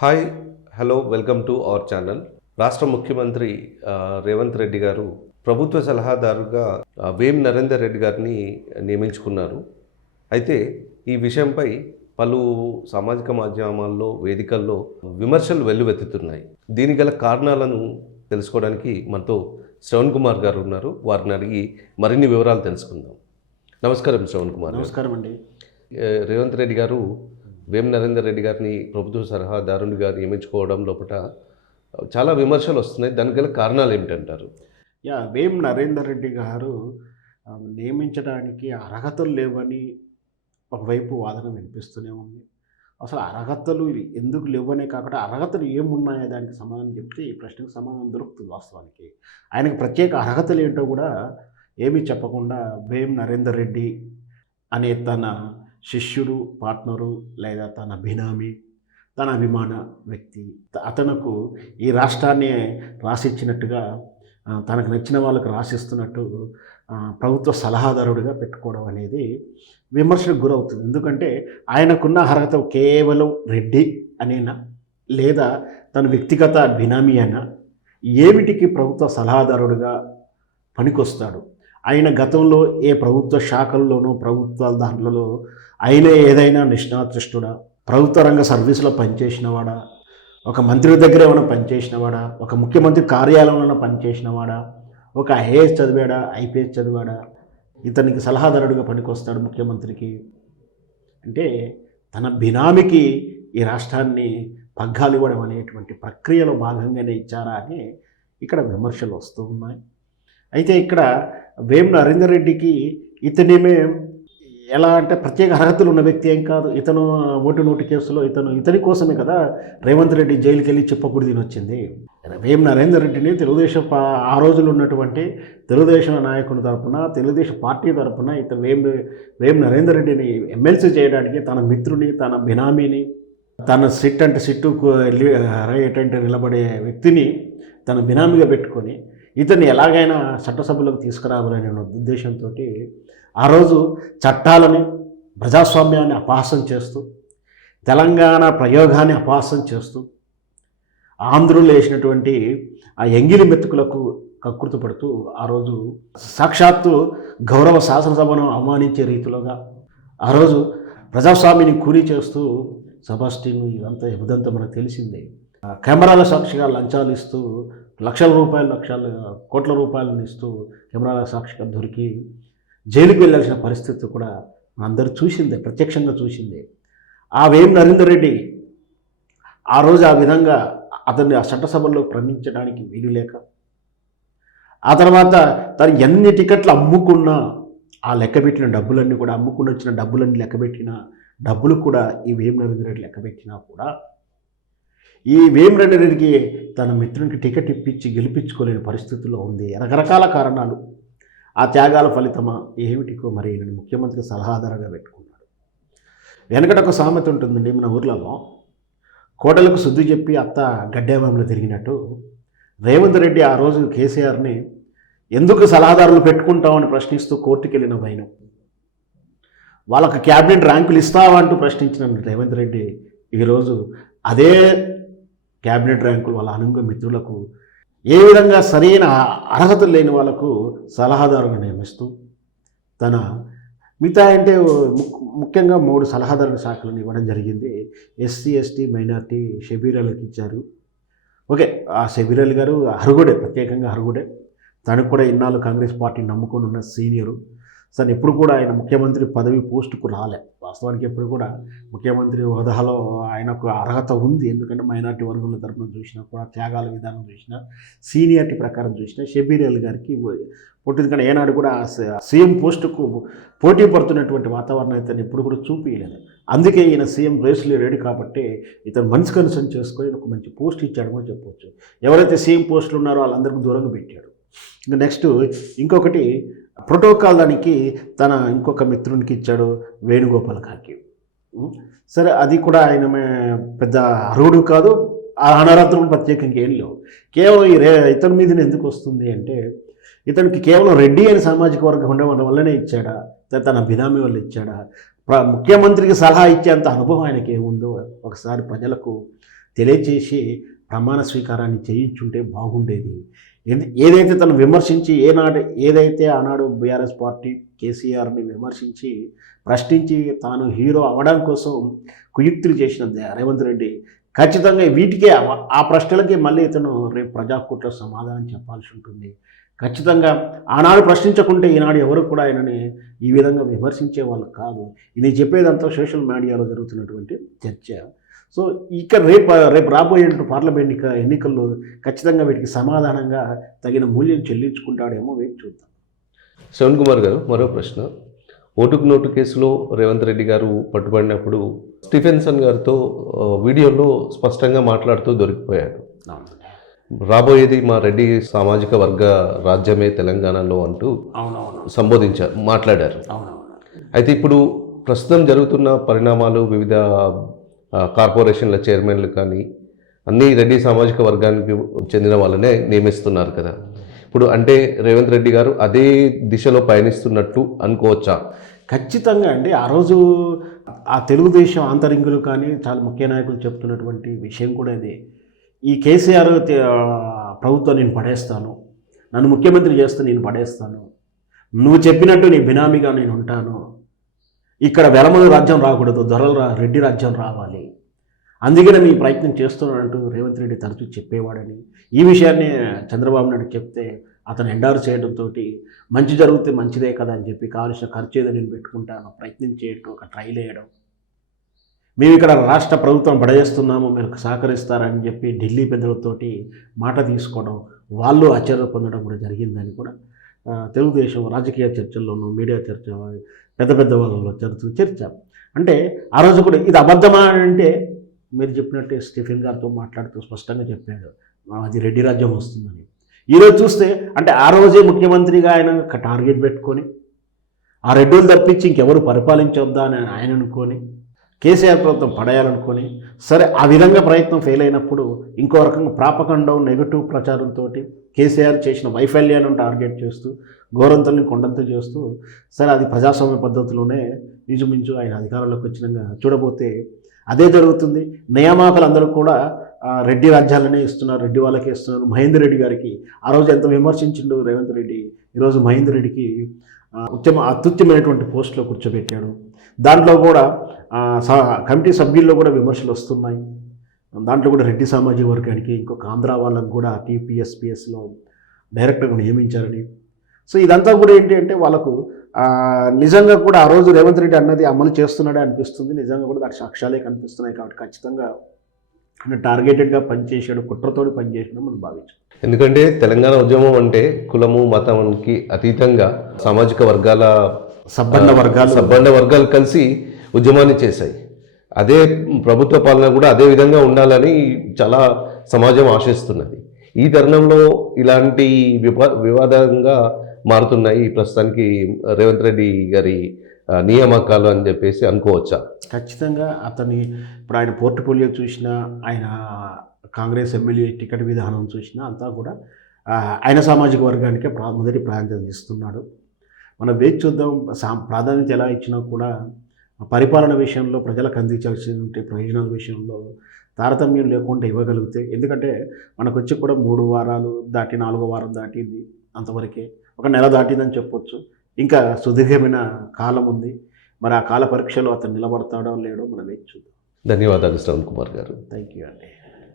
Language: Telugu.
Hi hello welcome to our channel. రాష్ట్ర ముఖ్యమంత్రి రేవంత్ రెడ్డి గారు ప్రభుత్వ సలహాదారుగా వేం నరేందర్ రెడ్డి గారిని నియమించుకున్నారు. అయితే ఈ విషయంపై పలు సామాజిక మాధ్యమాల్లో వేదికల్లో విమర్శలు వెల్లువెత్తుతున్నాయి. దీనికి గల కారణాలను తెలుసుకోవడానికి మనతో శ్రవణ్ కుమార్ గారు ఉన్నారు. వారిని అడిగి మరిన్ని వివరాలు తెలుసుకుందాం. నమస్కారం శ్రవణ్ కుమార్ గారు. నమస్కారం అండి. రేవంత్ రెడ్డి గారు వేం నరేందర్ రెడ్డి గారిని ప్రభుత్వ సలహాదారునిగా నియమించుకోవడం లోపల చాలా విమర్శలు వస్తున్నాయి. దానికి గల కారణాలు ఏమిటంటారు? వేం నరేందర్ రెడ్డి గారు నియమించడానికి అర్హతలు లేవని ఒకవైపు వాదన వినిపిస్తూనే ఉంది. అసలు అర్హతలు ఎందుకు లేవనే కాకుండా అర్హతలు ఏమున్నాయో దానికి సమాధానం చెప్తే ఈ ప్రశ్నకు సమాధానం దొరుకుతుంది. వాస్తవానికి ఆయనకు ప్రత్యేక అర్హతలు ఏంటో కూడా ఏమీ చెప్పకుండా వేం నరేందర్ రెడ్డి అనే తన శిష్యుడు, పార్ట్నరు లేదా తన బినామీ, తన అభిమాన వ్యక్తి అతనుకు ఈ రాష్ట్రాన్ని రాసిచ్చినట్టుగా తనకు నచ్చిన వాళ్ళకు రాసిస్తున్నట్టు ప్రభుత్వ సలహాదారుడిగా పెట్టుకోవడం అనేది విమర్శలకు గురవుతుంది. ఎందుకంటే ఆయనకున్న అర్హత కేవలం రెడ్డి అనేనా లేదా తన వ్యక్తిగత బినామీ అయినా ఏమిటికి ప్రభుత్వ సలహాదారుడిగా పనికొస్తాడు? ఆయన గతంలో ఏ ప్రభుత్వ శాఖల్లోనూ ప్రభుత్వాల దాంట్లో ఆయన ఏదైనా నిష్ణాతుష్టుడా, ప్రభుత్వ రంగ సర్వీసులో పనిచేసినవాడా, ఒక మంత్రి దగ్గర ఏమైనా పనిచేసినవాడా, ఒక ముఖ్యమంత్రి కార్యాలయంలో పనిచేసినవాడా, ఒక ఐఏఎస్ చదివాడా, ఐపీఎస్ చదివాడా, ఇతనికి సలహాదారుడిగా పనికొస్తాడు ముఖ్యమంత్రికి అంటే తన బినామీకి ఈ రాష్ట్రాన్ని పగ్గాలు ఇవ్వడం అనేటువంటి ప్రక్రియలో భాగంగానే ఇచ్చారా అని ఇక్కడ విమర్శలు వస్తూ ఉన్నాయి. అయితే ఇక్కడ వేం నరేందర్ రెడ్డికి ఇతనేమే ఎలా అంటే ప్రత్యేక అర్హతలు ఉన్న వ్యక్తి ఏం కాదు. ఇతను ఓటు నోటు కేసులో ఇతని కోసమే కదా రేవంత్ రెడ్డి జైలుకి వెళ్ళి చెప్పకూడదు వచ్చింది. వేం నరేందర్ రెడ్డిని తెలుగుదేశం ఆ రోజులు ఉన్నటువంటి తెలుగుదేశం నాయకుని తరపున, తెలుగుదేశం పార్టీ తరపున వేం నరేందర్ రెడ్డిని ఎమ్మెల్సీ చేయడానికి తన మిత్రుని, తన బినామీని, తన సిట్ అంటే సిట్టుకు రైట్ అంటే నిలబడే వ్యక్తిని తన బినామీగా పెట్టుకొని ఇతన్ని ఎలాగైనా చట్టసభలోకి తీసుకురావాలనే ఉద్దేశంతో ఆ రోజు చట్టాలని, ప్రజాస్వామ్యాన్ని అపహాస్యం చేస్తూ, తెలంగాణ ప్రయోగాన్ని అపహాస్యం చేస్తూ, ఆంధ్రులు వేసినటువంటి ఆ ఎంగిలి మెతుకులకు కకృతి పడుతూ ఆ రోజు సాక్షాత్తు గౌరవ శాసనసభను అవమానించే రీతిలోగా ఆ రోజు ప్రజాస్వామ్యాన్ని కూలీ చేస్తూ సబాస్టిన్ ఇదంతా మనకు తెలిసిందే. కెమెరాల సాక్షిగా లంచాలు ఇస్తూ కోట్ల రూపాయలను ఇస్తూ కెమెరాల సాక్షిగా దొరికి జైలుకి వెళ్ళాల్సిన పరిస్థితి కూడా అందరూ చూసిందే, ప్రత్యక్షంగా చూసిందే. ఆ వేం నరేందర్ రెడ్డి ఆ రోజు ఆ విధంగా అతన్ని ఆ చట్టసభల్లో ప్రమించడానికి వీలు లేక ఆ తర్వాత తను ఎన్ని టికెట్లు అమ్ముకున్నా ఆ లెక్కబెట్టిన డబ్బులన్నీ కూడా అమ్ముకుని వచ్చిన డబ్బులన్నీ లెక్కబెట్టిన డబ్బులు కూడా ఈ వేం నరేందర్ రెడ్డి లెక్కబెట్టినా కూడా ఈ వేం నరేందర్ రెడ్డికి తన మిత్రునికి టికెట్ ఇప్పించి గెలిపించుకోలేని పరిస్థితుల్లో ఉంది. రకరకాల కారణాలు, ఆ త్యాగాల ఫలితమా ఏమిటికో మరి నేను ముఖ్యమంత్రి సలహాదారుగా పెట్టుకున్నాడు. వెనకట ఒక సామెత ఉంటుందండి మన ఊర్లలో, కోటలకు శుద్ధి చెప్పి అత్త గడ్డేవాములు తిరిగినట్టు రేవంత్ రెడ్డి ఆ రోజు కేసీఆర్ని ఎందుకు సలహాదారులు పెట్టుకుంటామని ప్రశ్నిస్తూ కోర్టుకు వెళ్ళిన వైనం, వాళ్ళకు క్యాబినెట్ ర్యాంకులు ఇస్తావా అంటూ ప్రశ్నించిన రేవంత్ రెడ్డి ఈరోజు అదే క్యాబినెట్ ర్యాంకులు వాళ్ళ అనుంగ మిత్రులకు ఏ విధంగా సరైన అర్హతలు లేని వాళ్ళకు సలహాదారుగా నియమిస్తూ తన మిగతా అంటే ముఖ్యంగా 3 సలహాదారుల శాఖలను ఇవ్వడం జరిగింది. ఎస్సీ, ఎస్టీ, మైనార్టీ షబీర్ అలీకి ఇచ్చారు. ఓకే, ఆ షబీర్ అలీ గారు అర్హుడే, ప్రత్యేకంగా అర్హుడే. తనకు కూడా ఇన్నాళ్ళు కాంగ్రెస్ పార్టీని నమ్ముకొని ఉన్న సీనియరు. సరే, ఎప్పుడు కూడా ఆయన ముఖ్యమంత్రి పదవి పోస్టుకు రాలే. వాస్తవానికి ఎప్పుడు కూడా ముఖ్యమంత్రి హోదాలో ఆయనకు అర్హత ఉంది. ఎందుకంటే మైనార్టీ వర్గంలో తరపున చూసినా కూడా, త్యాగాల విధానం చూసినా, సీనియారిటీ ప్రకారం చూసినా షబీర్ అలీ గారికి పుట్టింది. కానీ ఏనాడు కూడా సీఎం పోస్టుకు పోటీ పడుతున్నటువంటి వాతావరణం అయితే ఎప్పుడు కూడా చూపించలేదు. అందుకే ఈయన సీఎం రేసులో రెడీ కాబట్టి ఇతను మనసు కన్సర్న్ చేసుకొని ఒక మంచి పోస్ట్ ఇచ్చాడు కూడా చెప్పవచ్చు. ఎవరైతే సీఎం పోస్టులు ఉన్నారో వాళ్ళందరికీ దూరంగా పెట్టాడు. ఇంకా నెక్స్ట్ ఇంకొకటి ప్రోటోకాల్ దానికి తన ఇంకొక మిత్రునికి ఇచ్చాడు, వేణుగోపాల్ గారికి. సరే, అది కూడా ఆయన పెద్ద అర్హుడు కాదు, ఆ అనర్హతలు ప్రత్యేకంగా ఏం లేవు. కేవలం ఇతని మీదనే ఎందుకు వస్తుంది అంటే ఇతనికి కేవలం రెడ్డి అని సామాజిక వర్గం ఉండడం వల్లనే ఇచ్చాడా, తన బినామీ వల్ల ఇచ్చాడా, ముఖ్యమంత్రికి సలహా ఇచ్చేంత అనుభవం ఆయనకి ఏముందో ఒకసారి ప్రజలకు తెలియచేసి ప్రమాణ స్వీకారాన్ని చేయించుంటే బాగుండేది. ఏదైతే తను విమర్శించి ఏదైతే ఆనాడు బీఆర్ఎస్ పార్టీ కేసీఆర్ని విమర్శించి ప్రశ్నించి తాను హీరో అవ్వడం కోసం కుయుక్తులు చేసిన రేవంత్ రెడ్డి ఖచ్చితంగా వీటికే ఆ ప్రశ్నలకి మళ్ళీ ఇతను రేపు ప్రజాకోర్టులో సమాధానం చెప్పాల్సి ఉంటుంది. ఖచ్చితంగా ఆనాడు ప్రశ్నించకుంటే ఈనాడు ఎవరు కూడా ఆయనని ఈ విధంగా విమర్శించే వాళ్ళు కాదు. ఇది చెప్పేదంతా సోషల్ మీడియాలో జరుగుతున్నటువంటి చర్చ. సో ఇక రేపు రాబోయే పార్లమెంట్ ఎన్నికల్లో ఖచ్చితంగా వీటికి సమాధానంగా తగిన మూల్యం చెల్లించుకుంటాడేమో వేచి చూద్దాం. శ్రవణ్ కుమార్ గారు, మరో ప్రశ్న. ఓటుకు నోటు కేసులో రేవంత్ రెడ్డి గారు పట్టుబడినప్పుడు స్టీఫెన్సన్ గారితో వీడియోలో స్పష్టంగా మాట్లాడుతూ దొరికిపోయాడు. రాబోయేది మా రెడ్డి సామాజిక వర్గ రాజ్యమే తెలంగాణలో అంటూ మాట్లాడారు. అయితే ఇప్పుడు ప్రస్తుతం జరుగుతున్న పరిణామాలు, వివిధ కార్పొరేషన్ల చైర్మన్లు కానీ అన్ని రెడ్డి సామాజిక వర్గానికి చెందిన వాళ్ళనే నియమిస్తున్నారు కదా. ఇప్పుడు అంటే రేవంత్ రెడ్డి గారు అదే దిశలో పయనిస్తున్నట్టు అనుకోవచ్చా? ఖచ్చితంగా అండి. ఆ రోజు ఆ తెలుగుదేశం ఆంతరింగులు కానీ చాలా ముఖ్య నాయకులు చెప్తున్నటువంటి విషయం కూడా ఇదే. ఈ కేసీఆర్ ప్రభుత్వం నేను పడేస్తాను, నన్ను ముఖ్యమంత్రి చేస్తే నేను పడేస్తాను, నువ్వు చెప్పినట్టు నీ బినామీగా నేను ఉంటాను, ఇక్కడ వెలమల రాజ్యం రాకూడదు, రెడ్డి రాజ్యం రావాలి, అందుకనే మీ ప్రయత్నం చేస్తున్నానంటూ రేవంత్ రెడ్డి తరచూ చెప్పేవాడని, ఈ విషయాన్ని చంద్రబాబు నాయుడు చెప్తే అతను ఎండారు చేయడంతో మంచి జరిగితే మంచిదే కదా అని చెప్పి కావాల్సిన ఖర్చు ఏదో నేను పెట్టుకుంటాను ప్రయత్నం చేయడం, ఒక ట్రైల్ వేయడం, మేము ఇక్కడ రాష్ట్ర ప్రభుత్వం పడేస్తున్నాము మీరు సహకరిస్తారని చెప్పి ఢిల్లీ పెద్దలతోటి మాట తీసుకోవడం, వాళ్ళు ఆశ్చర్య పొందడం కూడా జరిగిందని కూడా తెలుగుదేశం రాజకీయ చర్చల్లోనూ మీడియా చర్చ పెద్ద పెద్ద వాళ్ళలో చర్చ అంటే ఆ రోజు కూడా ఇది అబద్ధమా అంటే మీరు చెప్పినట్టే స్టీఫెన్ గారితో మాట్లాడుతూ స్పష్టంగా చెప్పాడు అది రెడ్డి రాజ్యం వస్తుందని. ఈరోజు చూస్తే అంటే ఆ రోజే ముఖ్యమంత్రిగా ఆయన టార్గెట్ పెట్టుకొని ఆ రెడ్డులు తప్పించి ఇంకెవరు పరిపాలించొద్దా అని ఆయన అనుకొని కేసీఆర్ ప్రభుత్వం పడేయాలనుకొని సరే ఆ విధంగా ప్రయత్నం ఫెయిల్ అయినప్పుడు ఇంకో రకంగా ప్రాపకండం నెగటివ్ ప్రచారంతో కేసీఆర్ చేసిన వైఫల్యాలను టార్గెట్ చేస్తూ గోరంతల్ని కొండంత చేస్తూ సరే అది ప్రజాస్వామ్య పద్ధతిలోనే నిజమించు ఆయన అధికారంలోకి వచ్చినాక చూడబోతే అదే జరుగుతుంది. నియామకాలు అందరూ కూడా రెడ్డి రాజ్యాలనే ఇస్తున్నారు, రెడ్డి వాళ్ళకే ఇస్తున్నారు. మహేందర్ రెడ్డి గారికి ఆ రోజు ఎంత విమర్శించిండు రేవంత్ రెడ్డి, ఈరోజు మహేందర్ రెడ్డికి అత్యుత్తమైనటువంటి పోస్టులో కూర్చోబెట్టాడు. దాంట్లో కూడా కమిటీ సభ్యుల్లో కూడా విమర్శలు వస్తున్నాయి. దాంట్లో కూడా రెడ్డి సామాజిక వర్గానికి ఇంకొక ఆంధ్ర వాళ్ళకు కూడా టీపీఎస్పీఎస్లో డైరెక్టర్గా నియమించారని. సో ఇదంతా కూడా ఏంటి అంటే వాళ్ళకు నిజంగా కూడా ఆ రోజు రేవంత్ రెడ్డి అన్నది అమలు చేస్తున్నాడే అనిపిస్తుంది. నిజంగా కూడా దాని సాక్ష్యాలే కనిపిస్తున్నాయి. కాబట్టి ఖచ్చితంగా టార్గెటెడ్గా పనిచేసాడు, కుట్రతోటి పనిచేసాడు మనం భావించాం. ఎందుకంటే తెలంగాణ ఉద్యమం అంటే కులము మతానికి అతీతంగా సామాజిక వర్గాల సబ్బండ వర్గాలు కలిసి ఉద్యమాన్ని చేశాయి. అదే ప్రభుత్వ పాలన కూడా అదే విధంగా ఉండాలని చాలా సమాజం ఆశిస్తున్నది. ఈ తరుణంలో ఇలాంటి వివాదంగా మారుతున్నాయి ప్రస్తుతానికి రేవంత్ రెడ్డి గారి నియామకాలు అని చెప్పేసి అనుకోవచ్చా? ఖచ్చితంగా అతని ఇప్పుడు ఆయన పోర్ట్ఫోలియో చూసినా, ఆయన కాంగ్రెస్ ఎమ్మెల్యే టికెట్ విధానం చూసినా అంతా కూడా ఆయన సామాజిక వర్గానికే మొదటి ప్రాధాన్యత ఇస్తున్నాడు. మనం వేచి చూద్దాం. ప్రాధాన్యత ఎలా ఇచ్చినా కూడా పరిపాలన విషయంలో ప్రజలకు అందించాల్సిన ప్రయోజనాల విషయంలో తారతమ్యం లేకుండా ఇవ్వగలిగితే, ఎందుకంటే మనకు వచ్చి కూడా 3 వారాలు దాటి 4వ వారం దాటింది, అంతవరకే ఒక నెల దాటిందని చెప్పొచ్చు. ఇంకా సుదీర్ఘమైన కాలం ఉంది. మరి ఆ కాల పరీక్షలో అతను నిలబడతాడో లేడో మనం వేచి చూద్దాం. ధన్యవాదాలు శ్రవణ్ కుమార్ గారు. థ్యాంక్ యూ అండి.